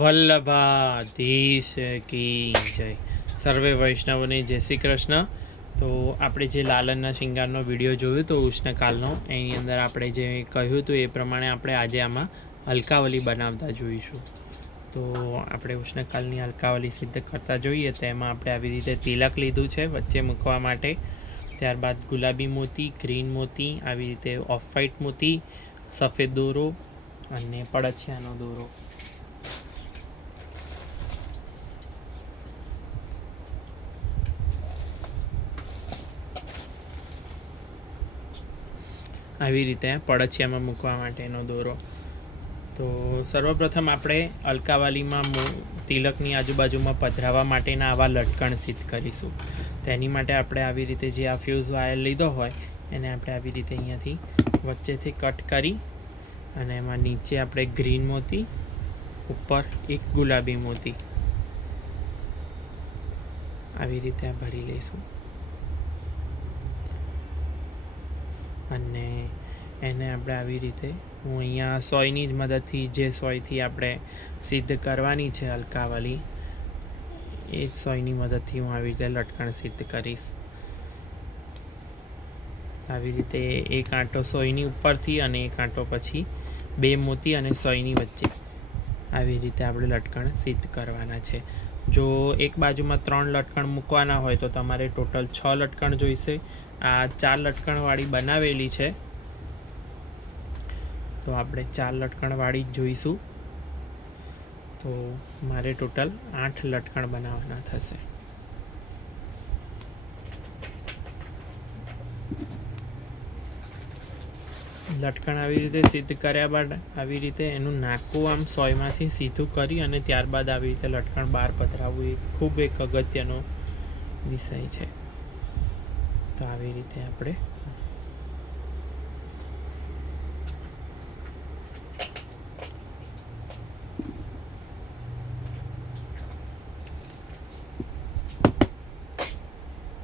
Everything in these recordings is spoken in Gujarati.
વલ્લભાધીશ કી જય. સર્વે વૈષ્ણવને જય શ્રી કૃષ્ણ. તો આપણે જે લાલનના શિંગારનો વિડીયો જોયો તો ઉષ્ણકાલનો, એની અંદર આપણે જે કહ્યું હતું એ પ્રમાણે આપણે આજે આમાં અલકાવલી બનાવતા જોઈશું. તો આપણે ઉષ્ણકાલની અલકાવલી સિદ્ધ કરતા જોઈએ તો એમાં આપણે આવી રીતે તિલક લીધું છે વચ્ચે મૂકવા માટે. ત્યારબાદ ગુલાબી મોતી, ગ્રીન મોતી, આવી રીતે ઓફ વ્હાઇટ મોતી, સફેદ દોરો અને પડછિયાનો દોરો. આવી રીતે પડછિયામાં મૂકવા માટેનો દોરો. તો સર્વપ્રથમ આપણે અલકાવલીમાં તિલકની આજુબાજુમાં પધરાવવા માટેના આવા લટકણ સિદ્ધ કરીશું. તેની માટે આપણે આવી રીતે જે આ ફ્યુઝ વાયર લીધો હોય એને આપણે આવી રીતે અહીંયાથી વચ્ચેથી કટ કરી અને એમાં નીચે આપણે ગ્રીન મોતી, ઉપર એક ગુલાબી મોતી આવી રીતે આ ભરી લઈશું અને એને આપણે આવી રીતે હું અહીંયા સોયની જ મદદથી, જે સોયથી આપણે સિદ્ધ કરવાની છે અલકાવલી, એ જ સોયની મદદથી હું આવી રીતે લટકણ સિદ્ધ કરીશ. આવી રીતે એક આંટો સોયની ઉપરથી અને એક આંટો પછી બે મોતી અને સોયની વચ્ચે આવી રીતે આપણે લટકણ સિદ્ધ કરવાના છે. જો એક બાજુમાં 3 લટકણ મૂકવાના હોય તો તમારે ટોટલ 6 લટકણ જોઈશે. આ 4 લટકણવાળી બનાવેલી છે તો આપણે 4 લટકણવાળી જ જોઈશું. તો મારે ટોટલ 8 લટકણ બનાવવાના થશે. લટકણ આવી રીતે સિદ્ધ કર્યા બાદ આવી રીતે એનું નાકું આમ સોયમાંથી સીધું કરી અને ત્યારબાદ આવી રીતે લટકણ બહાર પધરાવવું એ ખૂબ એક અગત્યનો વિષય છે. તો આવી રીતે આપણે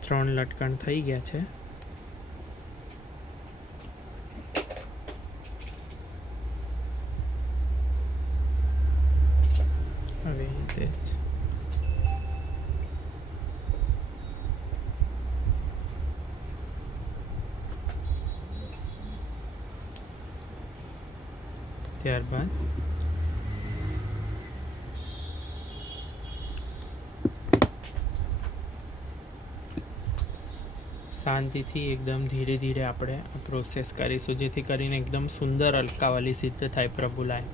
ત્રણ લટકણ થઈ ગયા છે. આવી રીતે ત્યારબાદ શાંતિથી એકદમ ધીરે ધીરે આપણે આ પ્રોસેસ કરીશું, જેથી કરીને એકદમ સુંદર અલકાવલી સિદ્ધ થાય પ્રભુલાય.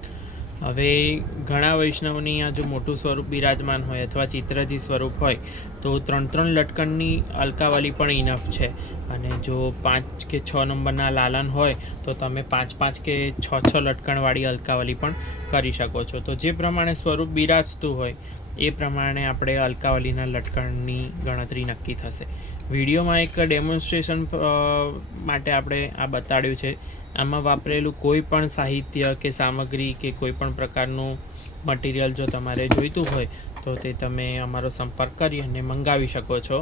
હવે ઘણા વૈષ્ણવની આ જો મોટું સ્વરૂપ બિરાજમાન હોય અથવા ચિત્રજી સ્વરૂપ હોય તો 3 લટકણની અલકાવલી પણ ઇનફ છે. અને જો 5 કે 6 નંબરના લાલન હોય તો તમે 5 કે 6 લટકણવાળી અલકાવલી પણ કરી શકો છો. તો જે પ્રમાણે સ્વરૂપ બિરાજતું હોય એ પ્રમાણે આપણે અલકાવલીના લટકણની ગણતરી નક્કી થશે. વિડીયોમાં એક ડેમોન્સ્ટ્રેશન માટે આપણે આ બતાડ્યું છે. આમાં વાપરેલું કોઈ પણ સાહિત્ય કે સામગ્રી કે કોઈ પણ પ્રકારનું મટીરિયલ જો તમારે જોઈતું હોય તો તે તમે અમારો સંપર્ક કરી અને મંગાવી શકો છો.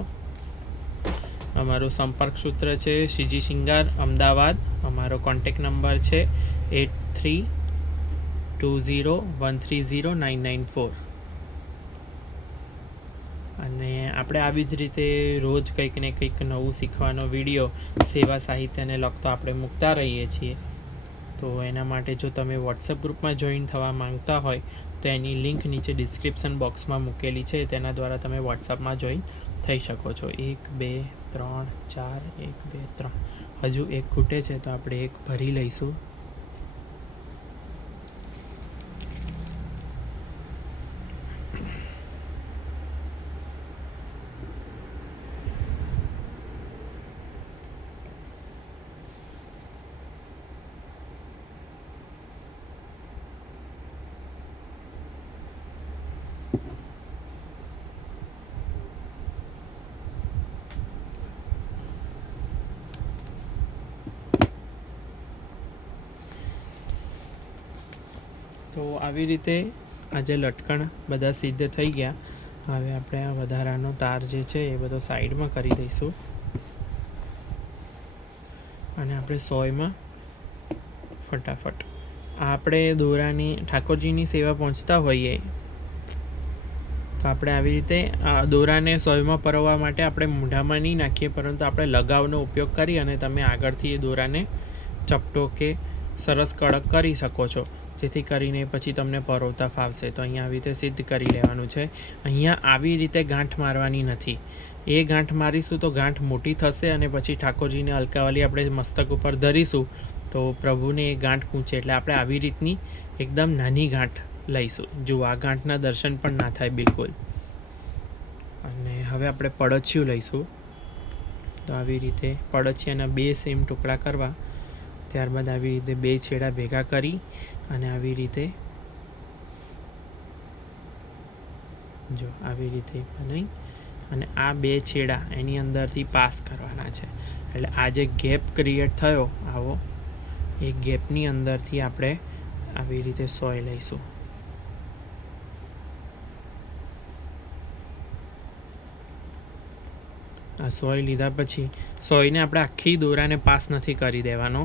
અમારો સંપર્ક સૂત્ર છે શ્રીજી શિંગાર, અમદાવાદ. અમારો કોન્ટેક નંબર છે 8320130994. અને આપણે આવી જ રીતે રોજ કંઈક ને કંઈક નવું શીખવાનો વિડીયો સેવા સાહિત્યને લગતો આપણે મૂકતા રહીએ છીએ. તો એના માટે જો તમે વોટ્સએપ ગ્રુપમાં જોઈન થવા માંગતા હોય તો એની લિંક નીચે ડિસ્ક્રિપ્શન બોક્સમાં મૂકેલી છે, તેના દ્વારા તમે વોટ્સએપમાં જોઈન થઈ શકો છો. 1 2 3 4 1 2 3 હજુ એક ખૂટે છે તો આપણે એક ભરી લઈશું. તો આવી રીતે આજે લટકણ બધા સિદ્ધ થઈ ગયા. હવે આપણે આ વધારાનો તાર જે છે એ બધો સાઈડમાં કરી દઈશું અને આપણે સોયમાં ફટાફટ આપણે દોરાની ઠાકોરજીની સેવા પહોંચતા હોઈએ તો આપણે આવી રીતે દોરાને સોયમાં પરોવવા માટે આપણે મોઢામાં નહીં નાખીએ, પરંતુ આપણે લગાવનો ઉપયોગ કરી અને તમે આગળથી એ દોરાને ચપટો કે સરસ કડક કરી શકો છો, જેથી કરીને પછી તમને પરોવતા ફાવશે. તો અહીંયા આવી રીતે સિદ્ધ કરી લેવાનું છે. અહીંયા આવી રીતે ગાંઠ મારવાની નથી. એ ગાંઠ મારીશું તો ગાંઠ મોટી થશે અને પછી ઠાકોરજીને અલકાવાલી આપણે મસ્તક ઉપર ધરીશું તો પ્રભુને એ ગાંઠ કૂંચે. એટલે આપણે આવી રીતની એકદમ નાની ગાંઠ લઈશું. જો આ ગાંઠના દર્શન પણ ના થાય બિલકુલ. અને હવે આપણે પડછિયું લઈશું. તો આવી રીતે પડછિયાના 2 સેમ ટુકડા કરવા. ત્યારબાદ આવી રીતે 2 છેડા ભેગા કરી અને આવી રીતે જો આવી રીતે બનાવી અને આ 2 છેડા એની અંદરથી પાસ કરવાના છે. એટલે આ જે ગેપ ક્રિએટ થયો આવો, એ ગેપની અંદરથી આપણે આવી રીતે સોય લઈશું. આ સોય લીધા પછી સોયને આપણે આખી દોરાને પાસ નથી કરી દેવાનો.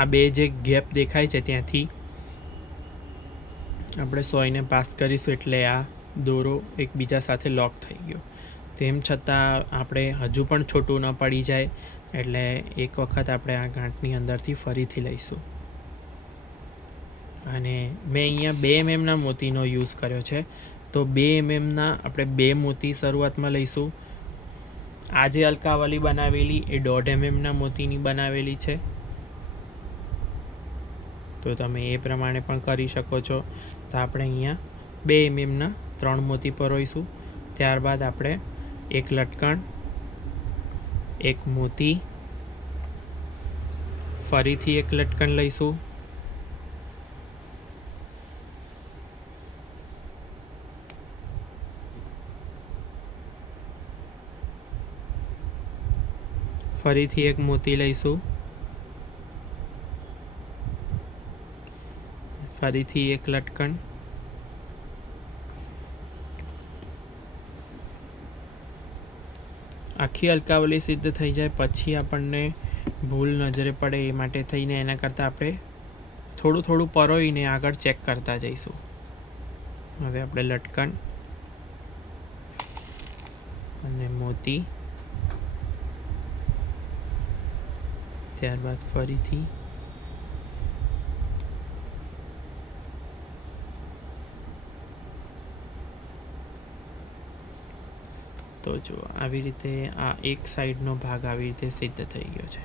આ 2 જે ગેપ દેખાય છે ત્યાંથી આપણે સોયને પાસ કરીશું એટલે આ દોરો એકબીજા સાથે લોક થઈ ગયો. તેમ છતાં આપણે હજુ પણ છોટું ન પડી જાય એટલે એક વખત આપણે આ ગાંઠની અંદરથી ફરીથી લઈશું. અને મેં અહીંયા 2 mm મોતીનો યુઝ કર્યો છે. તો 2 mm આપણે 2 મોતી શરૂઆતમાં લઈશું. આ જે અલકાવાલી બનાવેલી એ 1.5 mm મોતીની બનાવેલી છે. તો તમે એ પ્રમાણે પણ કરી શકો છો. તો આપણે અહીંયા 2 mm 3 મોતી પરોઈશું. ત્યારબાદ આપણે 1 લટકણ, 1 મોતી, ફરીથી 1 લટકણ લઈશું. ફરીથી 1 મોતી લઈશું. ફરીથી 1 લટકણ. આખી અલકાવલી સિદ્ધ થઈ જાય પછી આપણને ભૂલ નજરે પડે એ માટે થઈને એના કરતાં આપણે થોડું થોડું પરોઈને આગળ ચેક કરતા જઈશું. હવે આપણે લટકણ અને મોતી, ત્યારબાદ ફરીથી તો જો આવી રીતે આ એક સાઈડનો ભાગ આવી રીતે સિદ્ધ થઈ ગયો છે.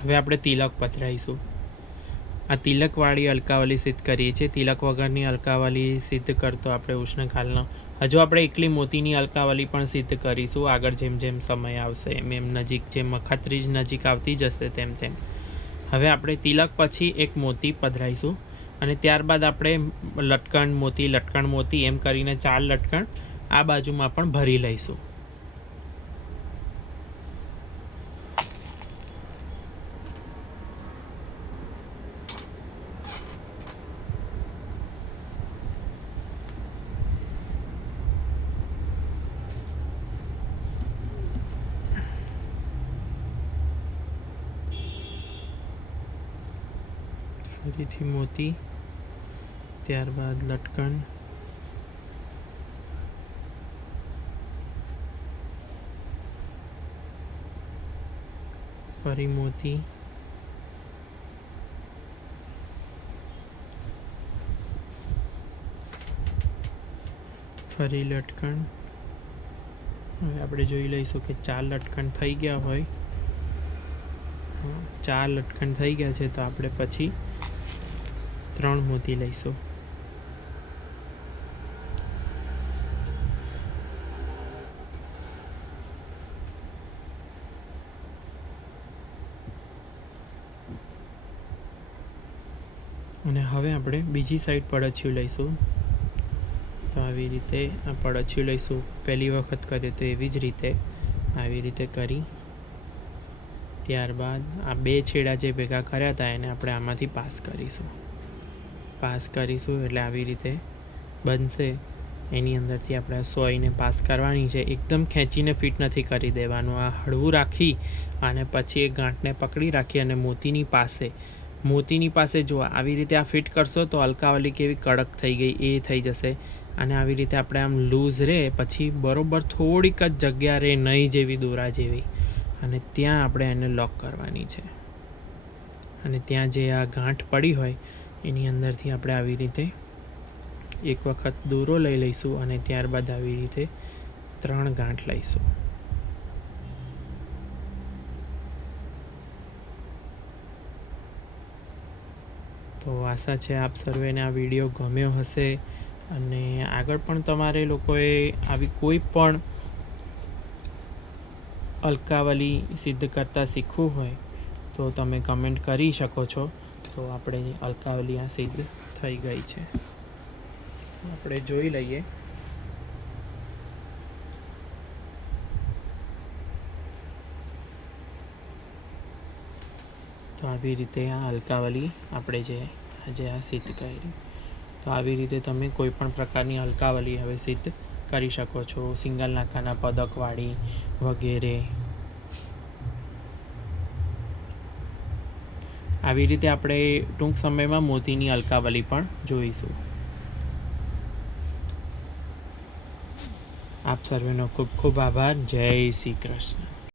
હવે આપણે તિલક પધરાઈશું. આ તિલકવાળી અલકાવાલી સિદ્ધ કરીએ છીએ. તિલક વગરની અલકાવાલી સિદ્ધ કરતો આપણે ઉષ્ણકાલનો હજુ આપણે એકલી મોતીની અલકાવાલી પણ સિદ્ધ કરીશું. આગળ જેમ જેમ સમય આવશે એમ એમ નજીક જેમ અખાત્રીજ નજીક આવતી જશે તેમ તેમ. હવે આપણે તિલક પછી 1 મોતી પધરાઈશું અને ત્યારબાદ આપણે લટકણ મોતી એમ કરીને 4 લટકણ આ બાજુમાં પણ ભરી લઈશું. ફરીથી મોતી, ત્યારબાદ લટકણ, ફરી મોતી, ફરી લટકણ. હવે આપણે જોઈ લઈશું કે 4 લટકણ થઈ ગયા હોય. 4 લટકણ થઈ ગયા છે તો આપણે પછી 3 મોતી લઈશું. અને હવે આપણે બીજી સાઈડ પડછિયું લઈશું. તો આવી રીતે આ પડછિયું લઈશું. પહેલી વખત કરીએ તો એવી જ રીતે આવી રીતે કરી ત્યારબાદ આ 2 છેડા જે ભેગા કર્યા હતા એને આપણે આમાંથી પાસ કરીશું એટલે આવી રીતે બનશે. એની અંદરથી આપણે સોયને પાસ કરવાની છે. એકદમ ખેંચીને ફિટ નથી કરી દેવાનું. આ હળવું રાખી અને પછી એક ગાંઠને પકડી રાખી અને મોતીની પાસે જો આવી રીતે આ ફિટ કરશો તો અલકાવાલી કેવી કડક થઈ ગઈ એ થઈ જશે. અને આવી રીતે આપણે આમ લૂઝ રહે પછી બરોબર થોડીક જ જગ્યા રહે નહીં જેવી દોરા જેવી, અને ત્યાં આપણે એને લોક કરવાની છે. અને ત્યાં જે આ ગાંઠ પડી હોય એની અંદરથી આપણે આવી રીતે એક વખત દોરો લઈ લઈશું અને ત્યારબાદ આવી રીતે 3 ગાંઠ લઈશું. તો આશા છે આપ સર્વેને આ વિડીયો ગમ્યો હશે, અને આગળ પણ તમારે લોકોએ આવી કોઈ પણ અલકાવાલી સિદ્ધ કરતાં શીખવું હોય તો તમે કમેન્ટ કરી શકો છો. તો આપણે અલકાવાલી આ સિદ્ધ થઈ ગઈ છે, આપણે જોઈ લઈએ. તો આવી રીતે આ અલકાવાલી આપણે આજે આ સિદ્ધ કરી. તો આવી રીતે તમે કોઈ પણ પ્રકારની અલકાવાલી હવે સિદ્ધ કરી શકો છો, સિંગલ નાકાના પદકવાળી વગેરે. આવી રીતે આપણે ટૂંક સમયમાં મોતીની અલકાવાલી પણ જોઈશું. આપ સર્વેનો ખૂબ ખૂબ આભાર. જય શ્રી કૃષ્ણ.